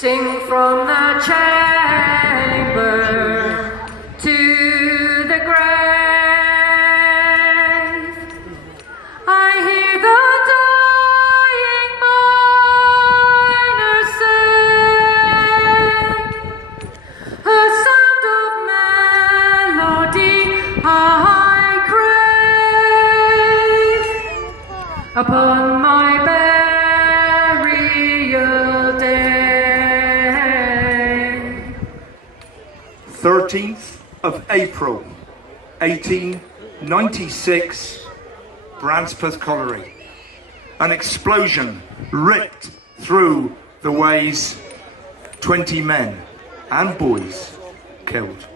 Sing from the chamber to the grave. I hear the dying miners sing, a sound of melody I crave upon my burial day. 13th of April, 1896, Brancepeth Colliery. An explosion ripped through the ways, 20 men and boys killed.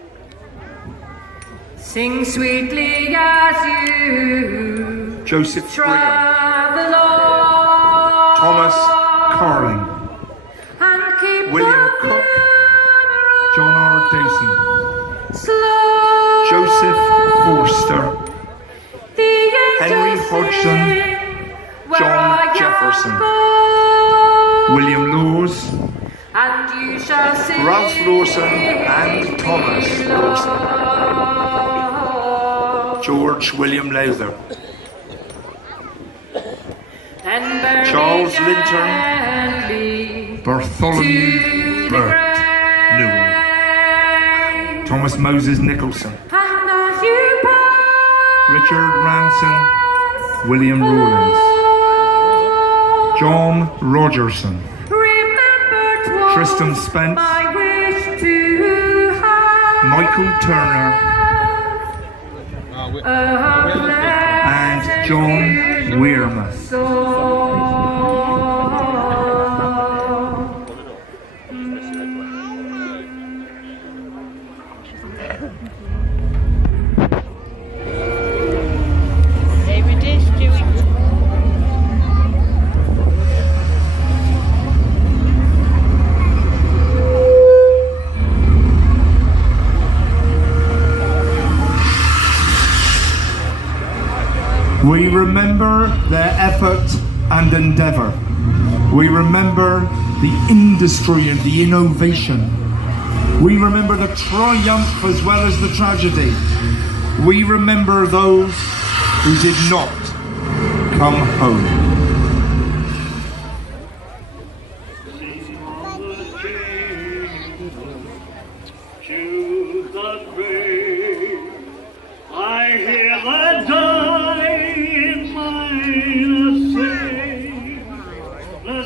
Sing sweetly as you Joseph Brigham, travel on, Thomas Carling, and keep William the Cook, funeral John R. Dawson, slow. Joseph Forster, The Henry angels Hodgson, sing where John I Jefferson, go, William Laws, and you shall sing Ralph Lawson and Thomas Lawson, George William Lowther, Charles Linton, Bartholomew Burt Newell, Thomas Moses Nicholson, Richard Ranson, William Rowlands, John Rogerson, Tristan Spence, Michael Turner, and John Wearmouth. We remember their effort and endeavour. We remember the industry and the innovation. We remember the triumph as well as the tragedy. We remember those who did not come home.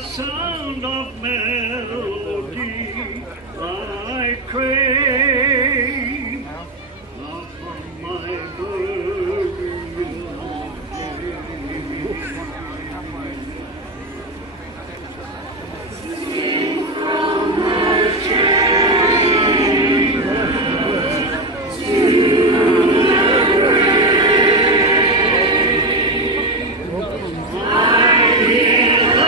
Sound of melody I crave upon my burial Sing from the chamber to the grave. I hear the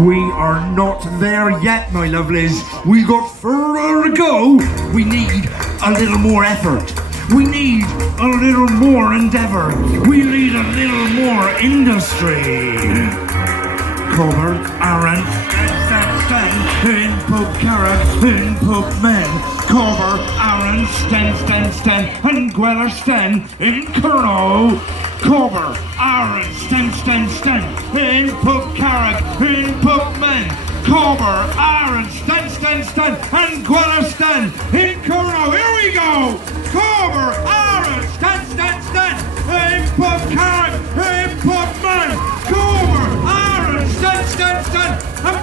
We are not there yet, my lovelies. We got further to go. We need a little more effort. We need a little more endeavour. We need a little more industry. Cover, Aaron, stand, in pub carrot, in pub men. Cover, Aaron, stand, and Gweller stand, in Colonel. Cover, Aaron, stand, in pub carrot, in pub men. Cover, Aaron, stand, and Gweller stand, in Colonel. Here we go. Cover, Aaron, stand, in pub carrot, in pub men. Cover, Aaron, stand, and